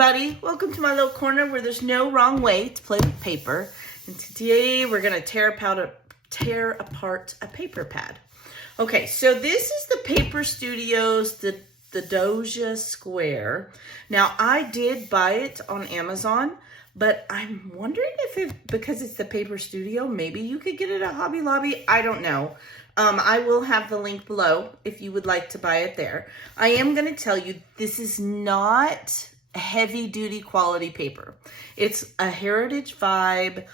everybody. Welcome to my little corner where there's no wrong way to play with paper. And today we're going to tear apart a paper pad. Okay, so this is the Paper Studios, the Doja Square. Now, I did buy it on Amazon, but I'm wondering if because it's the Paper Studio, maybe you could get it at Hobby Lobby. I don't know. I will have the link below if you would like to buy it there. I am going to tell you, this is not heavy duty quality paper. It's a heritage vibe.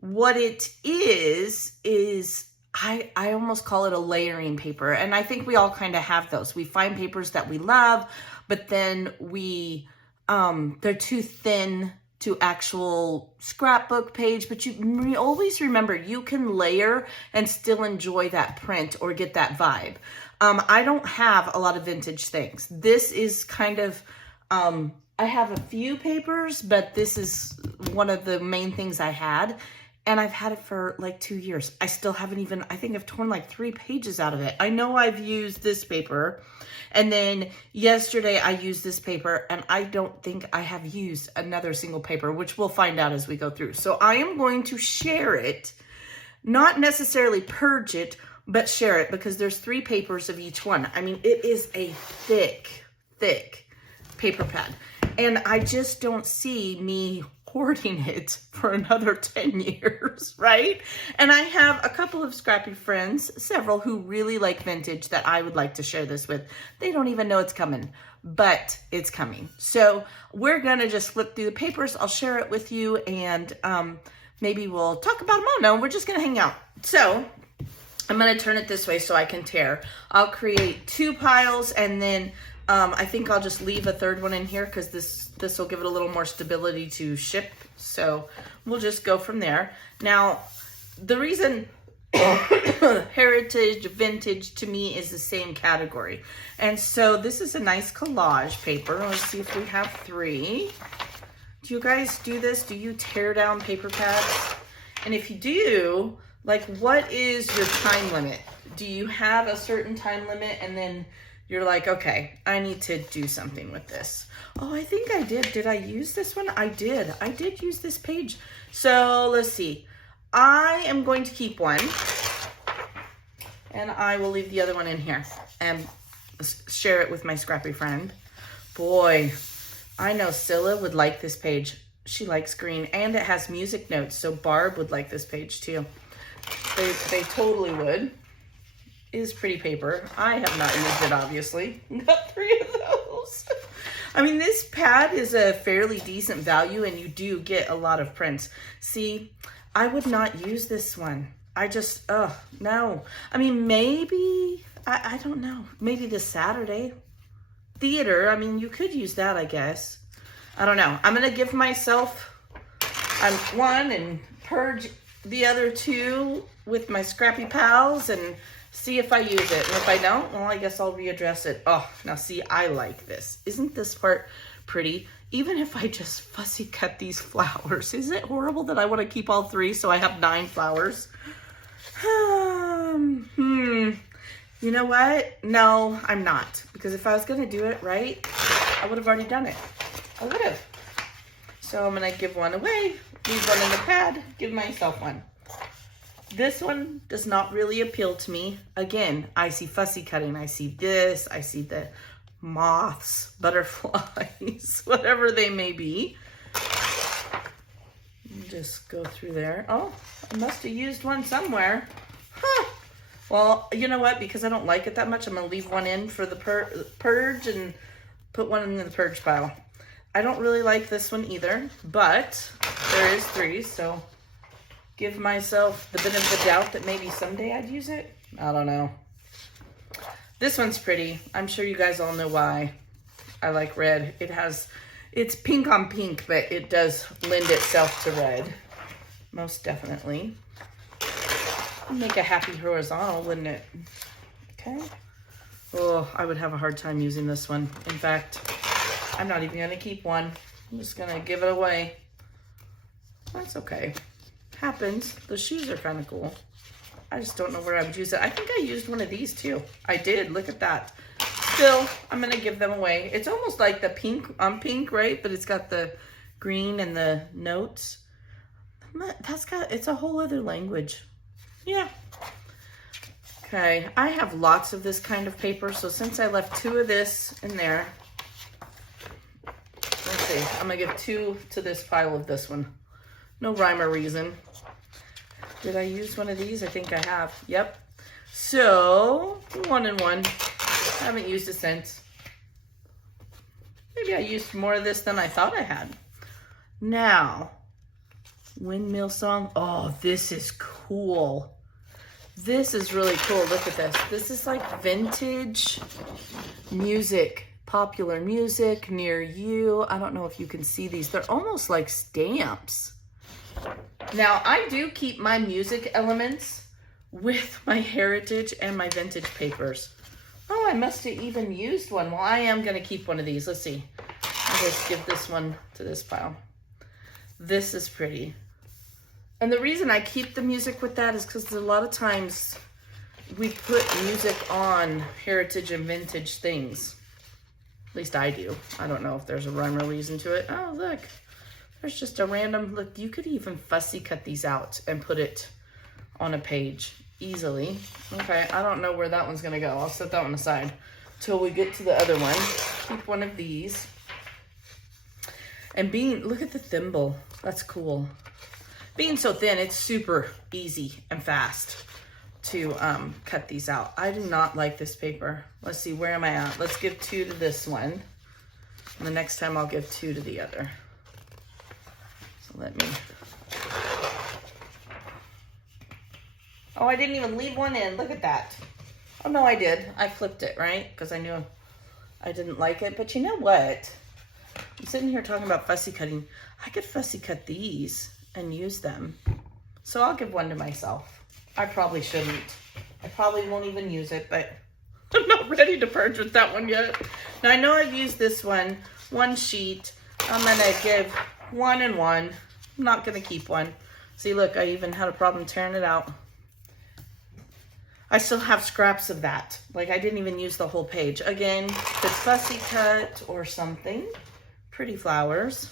What it is I almost call it a layering paper. And I think we all kind of have those. We find papers that we love, but then they're too thin to actual scrapbook page, but you always remember you can layer and still enjoy that print or get that vibe. I don't have a lot of vintage things. This is kind of, I have a few papers, but this is one of the main things I had. And I've had it for like 2 years. I still haven't even, I think I've torn like 3 pages out of it. I know I've used this paper. And then yesterday I used this paper and I don't think I have used another single paper, which we'll find out as we go through. So I am going to share it, not necessarily purge it, but share it because there's 3 papers of each one. I mean, it is a thick, thick paper pad. And I just don't see me hoarding it for another 10 years, right? And I have a couple of scrappy friends, several who really like vintage that I would like to share this with. They don't even know it's coming, but it's coming. So we're gonna just flip through the papers. I'll share it with you and maybe we'll talk about them. Oh no, we're just gonna hang out. So I'm gonna turn it this way so I can tear. I'll create 2 piles and then I think I'll just leave a third one in here because this will give it a little more stability to ship. So we'll just go from there. Now, the reason heritage, vintage to me is the same category. And so this is a nice collage paper. Let's see if we have 3. Do you guys do this? Do you tear down paper pads? And if you do, like, what is your time limit? Do you have a certain time limit and then you're like, okay, I need to do something with this. Oh, I think I did. Did I use this one? I did. I did use this page. So let's see. I am going to keep one and I will leave the other one in here and share it with my scrappy friend. Boy, I know Scylla would like this page. She likes green and it has music notes. So Barb would like this page too. They totally would. Is pretty paper. I have not used it, obviously. Got 3 of those. I mean, this pad is a fairly decent value and you do get a lot of prints. See, I would not use this one. I just, no. I mean, maybe, I don't know. Maybe this Saturday. Theater, I mean, you could use that, I guess. I don't know. I'm going to give myself one and purge the other 2 with my scrappy pals and see if I use it. And if I don't, well, I guess I'll readdress it. Oh, now see, I like this. Isn't this part pretty? Even if I just fussy cut these flowers, is it horrible that I want to keep all 3 so I have 9 flowers? You know what? No, I'm not. Because if I was going to do it right, I would have already done it. I would have. So I'm going to give one away, leave one in the pad, give myself one. This one does not really appeal to me. Again, I see fussy cutting. I see this. I see the moths, butterflies, whatever they may be. Just go through there. Oh, I must have used one somewhere. Huh. Well, you know what? Because I don't like it that much, I'm going to leave one in for the purge and put one in the purge pile. I don't really like this one either, but there is 3, so give myself the benefit of the doubt that maybe someday I'd use it. I don't know. This one's pretty. I'm sure you guys all know why I like red. It's pink on pink, but it does lend itself to red. Most definitely. Make a happy horizontal, wouldn't it? Okay. Oh, I would have a hard time using this one. In fact, I'm not even gonna keep one. I'm just gonna give it away. That's okay. Happens. The shoes are kind of cool. I just don't know where I would use it. I think I used one of these too. I did. Look at that. still, I'm going to give them away. It's almost like the pink, pink, right? But it's got the green and the notes. It's a whole other language. Yeah. Okay, I have lots of this kind of paper, so since I left 2 of this in there, let's see, I'm gonna give 2 to this pile of this one. No rhyme or reason. Did I use one of these? I think I have. Yep. So, 1 and 1. I haven't used it since. Maybe I used more of this than I thought I had. Now, windmill song. Oh, this is cool. This is really cool. Look at this. This is like vintage music, popular music near you. I don't know if you can see these. They're almost like stamps. Now, I do keep my music elements with my heritage and my vintage papers. Oh, I must have even used one. Well, I am going to keep one of these. Let's see. I'll just give this one to this pile. This is pretty. And the reason I keep the music with that is because a lot of times we put music on heritage and vintage things. At least I do. I don't know if there's a rhyme or reason to it. Oh, look. There's just a random, look, you could even fussy cut these out and put it on a page easily. Okay, I don't know where that one's going to go. I'll set that one aside till we get to the other one. Keep one of these. And look at the thimble. That's cool. Being so thin, it's super easy and fast to cut these out. I do not like this paper. Let's see, where am I at? Let's give 2 to this one. And the next time I'll give 2 to the other. So let me. Oh, I didn't even leave one in. Look at that. Oh, no, I did. I flipped it, right? Because I knew I didn't like it. But you know what? I'm sitting here talking about fussy cutting. I could fussy cut these and use them. So I'll give one to myself. I probably shouldn't. I probably won't even use it, but I'm not ready to purge with that one yet. Now I know I've used this one sheet. I'm gonna give 1 and 1. I'm not gonna keep one. See, look, I even had a problem tearing it out. I still have scraps of that. Like, I didn't even use the whole page. Again, the fussy cut or something. Pretty flowers.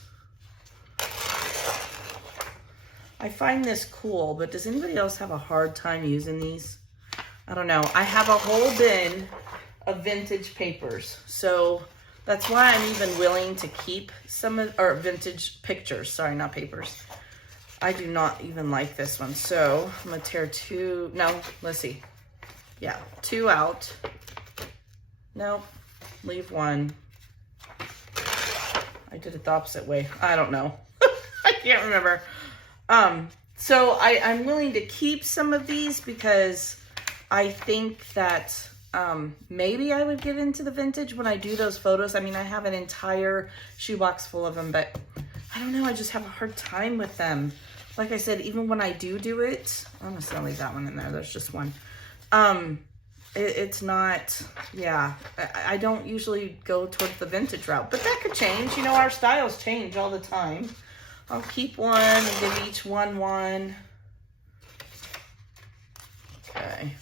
I find this cool, but does anybody else have a hard time using these? I don't know. I have a whole bin of vintage papers. So that's why I'm even willing to keep some of, or vintage pictures. Sorry, not papers. I do not even like this one. So I'm gonna tear 2, no, let's see. Yeah, 2 out. No, leave 1. I did it the opposite way. I don't know. I can't remember. So I'm willing to keep some of these because I think that maybe I would get into the vintage when I do those photos. I mean, I have an entire shoebox full of them, but I don't know. I just have a hard time with them. Like I said, even when I do it, I'm just gonna leave that one in there. There's just one. It's not, yeah, I don't usually go towards the vintage route, but that could change. You know, our styles change all the time. I'll keep 1 and give each one 1. Okay.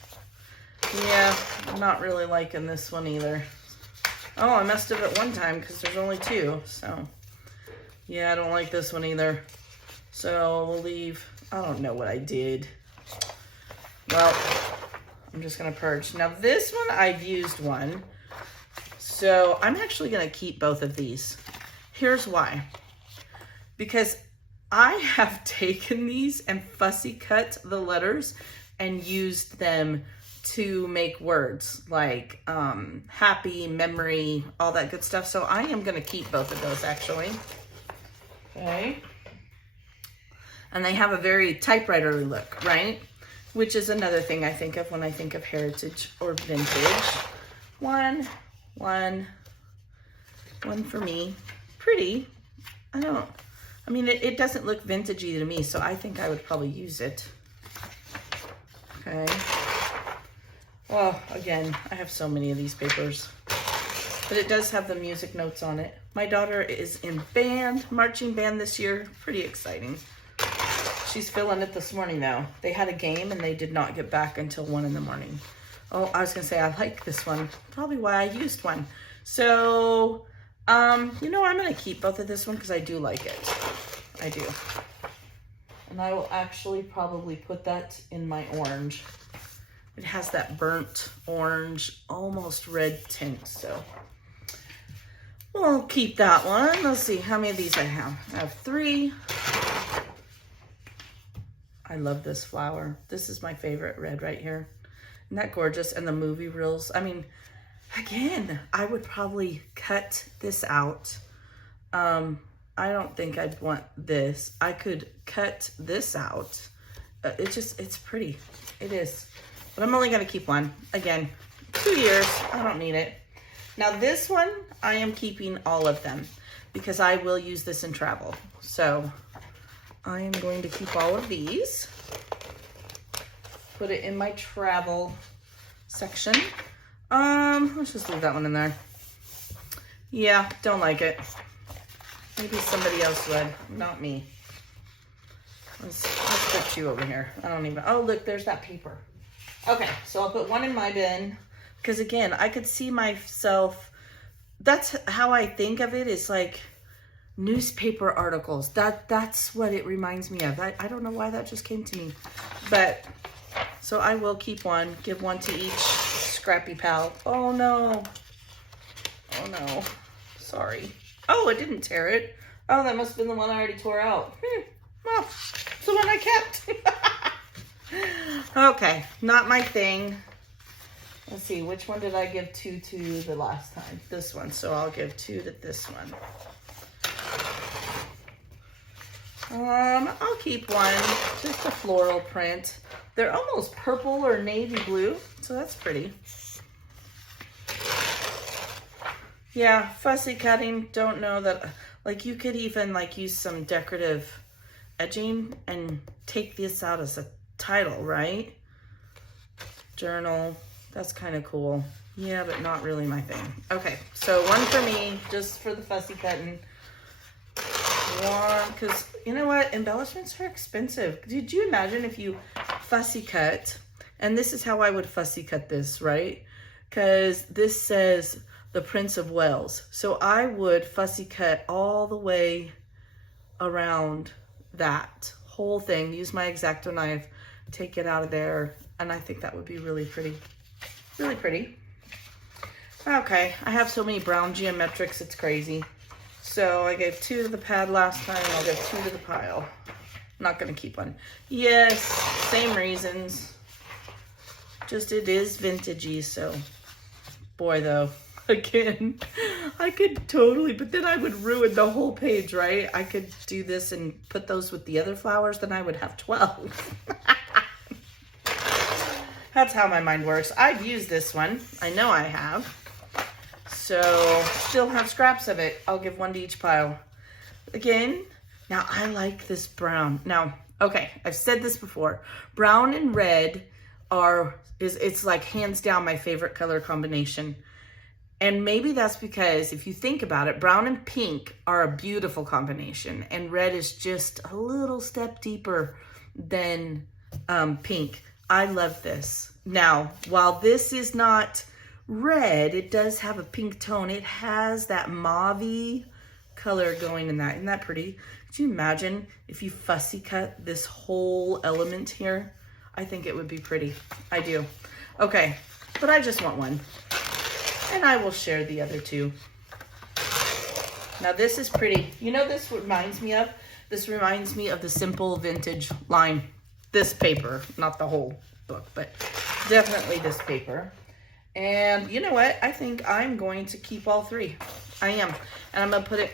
Yeah, I'm not really liking this one either. Oh, I messed up at one time because there's only 2. So, yeah, I don't like this one either. So we'll leave, I don't know what I did. Well, I'm just going to purge. Now this one, I've used one. So I'm actually going to keep both of these. Here's why. Because I have taken these and fussy cut the letters and used them to make words like happy, memory, all that good stuff. So I am going to keep both of those actually. Okay. And they have a very typewriter-y look, right? Which is another thing I think of when I think of heritage or vintage. 1 for me. Pretty. I mean, it doesn't look vintagey to me, so I think I would probably use it. Okay. Well, again, I have so many of these papers. But it does have the music notes on it. My daughter is in band, marching band this year. Pretty exciting. She's feeling it this morning, though. They had a game, and they did not get back until 1 in the morning. Oh, I was gonna say I like this one. Probably why I used one. So, you know, I'm gonna keep both of this one because I do like it. I do. And I will actually probably put that in my orange. It has that burnt orange, almost red tint, so we'll keep that one. Let's see how many of these I have. I have 3. I love this flower. This is my favorite red right here. Isn't that gorgeous? And the movie reels. I mean, again, I would probably cut this out. I don't think I'd want this. I could cut this out. It's pretty. It is. But I'm only going to keep one. Again, 2 years. I don't need it. Now this one, I am keeping all of them because I will use this in travel. So I am going to keep all of these. Put it in my travel section. Let's just leave that one in there. Yeah, don't like it. Maybe somebody else would, not me. Let's put you over here. I don't even, oh look, there's that paper. Okay, so I'll put one in my bin because again, I could see myself, that's how I think of it. It's like newspaper articles. That's what it reminds me of. I don't know why that just came to me, but so I will keep one, give one to each scrappy pal. Oh no, oh no, sorry. Oh, it didn't tear it. Oh, that must have been the one I already tore out. Well, it's the one I kept. Okay, not my thing. Let's see, which one did I give 2 to the last time? This one, so I'll give 2 to this one. I'll keep one, just a floral print. They're almost purple or navy blue, so that's pretty. Yeah, fussy cutting, don't know that, like you could even like use some decorative edging and take this out as a title, right? Journal, that's kind of cool. Yeah, but not really my thing. Okay, so one for me, just for the fussy cutting. One, because you know what? Embellishments are expensive. Did you imagine if you fussy cut, and this is how I would fussy cut this, right? Because this says the Prince of Wales. So I would fussy cut all the way around that whole thing, use my X-Acto knife, take it out of there, and I think that would be really pretty. Really pretty. Okay, I have so many brown geometrics, it's crazy. So I gave 2 to the pad last time, I'll give 2 to the pile. I'm not gonna keep one. Yes, same reasons. Just it is vintagey, so boy though. Again, I could totally, but then I would ruin the whole page, right? I could do this and put those with the other flowers, then I would have 12. That's how my mind works. I've used this one. I know I have. So, still have scraps of it. I'll give 1 to each pile. Again, now I like this brown. Now, okay, I've said this before. Brown and red it's like hands down my favorite color combination. And maybe that's because if you think about it, brown and pink are a beautiful combination, and red is just a little step deeper than pink. I love this. Now, while this is not red, it does have a pink tone. It has that mauve-y color going in that. Isn't that pretty? Could you imagine if you fussy cut this whole element here? I think it would be pretty. I do. Okay, but I just want one. And I will share the other 2. Now this is pretty. You know this reminds me of? This reminds me of the Simple Vintage line. This paper, not the whole book, but definitely this paper. And you know what? I think I'm going to keep all 3. I am. And I'm going to put it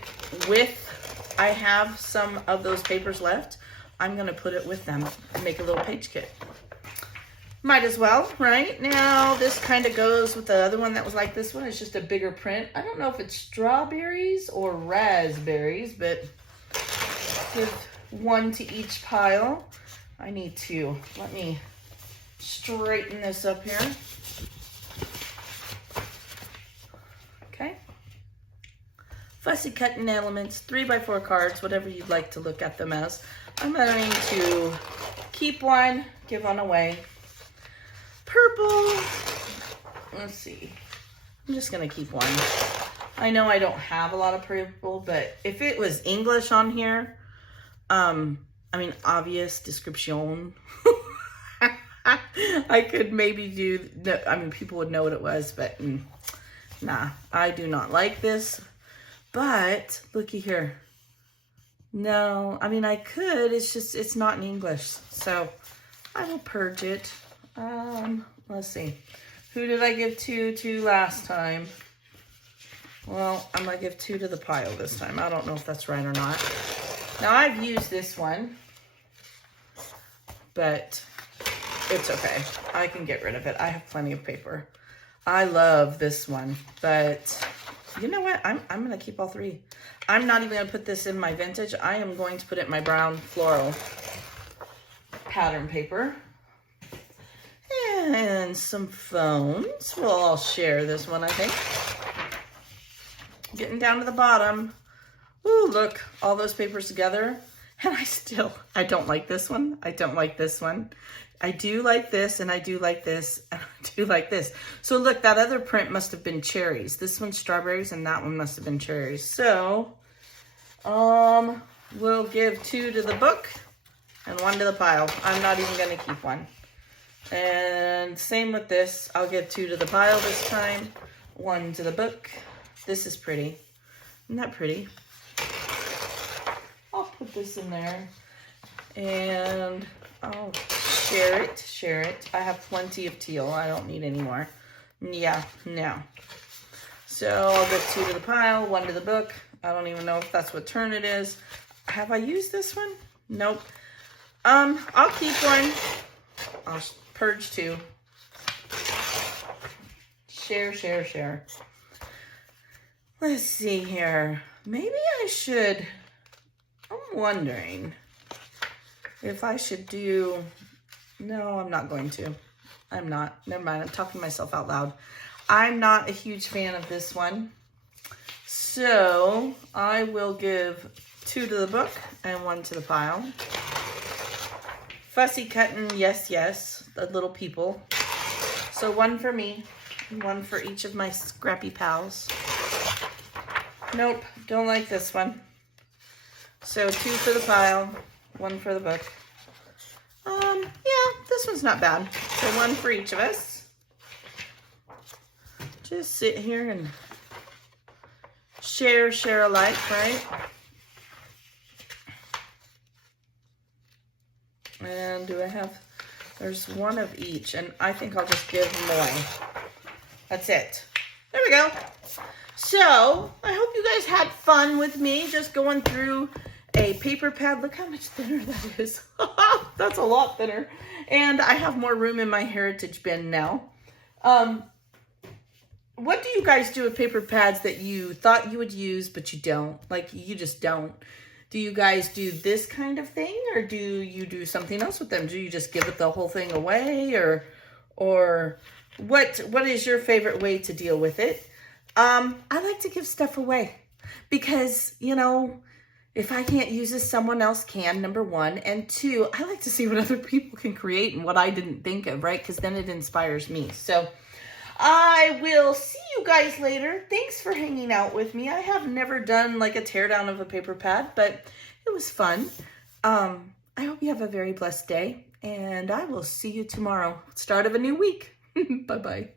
with, I have some of those papers left. I'm going to put it with them and make a little page kit. Might as well, right? Now, this kind of goes with the other one that was like this one. It's just a bigger print. I don't know if it's strawberries or raspberries, but give 1 to each pile. I need 2. Let me straighten this up here. Okay. Fussy cutting elements, 3x4 cards, whatever you'd like to look at them as. I'm going to keep 1, give 1 away. Purple, let's see. I'm just going to keep one. I know I don't have a lot of people, but if it was English on here, I mean, obvious description, I could maybe do, I mean, people would know what it was, but nah, I do not like this. But looky here. No, I mean, I could, it's just, it's not in English. So I will purge it. Let's see. Who did I give two to last time? Well, I'm going to give 2 to the pile this time. I don't know if that's right or not. Now, I've used this one, but it's okay. I can get rid of it. I have plenty of paper. I love this one, but you know what? I'm going to keep all 3. I'm not even going to put this in my vintage. I am going to put it in my brown floral pattern paper. And some phones. We'll all share this one, I think. Getting down to the bottom. Ooh, look, all those papers together. And I don't like this one. I don't like this one. I do like this, and I do like this, and I do like this. So look, that other print must have been cherries. This one's strawberries, and that one must have been cherries. So, we'll give 2 to the book and 1 to the pile. I'm not even gonna keep one. And same with this. I'll give 2 to the pile this time, 1 to the book. This is pretty. Isn't that pretty? I'll put this in there. And I'll share it. I have plenty of teal. I don't need any more. Yeah, no. So I'll give 2 to the pile, 1 to the book. I don't even know if that's what turn it is. Have I used this one? Nope. I'll keep one. I'll purge 2. Share. Let's see here. Maybe I should, I'm wondering if I should do, no, I'm not going to. I'm not. Never mind. I'm talking to myself out loud. I'm not a huge fan of this one. So I will give 2 to the book and 1 to the pile. Fussy cutting, yes, the little people. So 1 for me, and 1 for each of my scrappy pals. Nope, don't like this one. So 2 for the pile, 1 for the book. Yeah, this one's not bad. So 1 for each of us. Just sit here and share alike, right? And do I have, there's 1 of each, and I think I'll just give more. That's it. There we go. So, I hope you guys had fun with me, just going through a paper pad. Look how much thinner that is. That's a lot thinner. And I have more room in my heritage bin now. What do you guys do with paper pads that you thought you would use, but you don't? Like, you just don't. Do you guys do this kind of thing, or do you do something else with them? Do you just give it the whole thing away, or what is your favorite way to deal with it? I like to give stuff away because, you know, if I can't use this, someone else can, number 1. And 2, I like to see what other people can create and what I didn't think of, right? Because then it inspires me. So I will see you guys later. Thanks for hanging out with me. I have never done like a teardown of a paper pad, but it was fun. I hope you have a very blessed day, and I will see you tomorrow. Start of a new week. Bye-bye.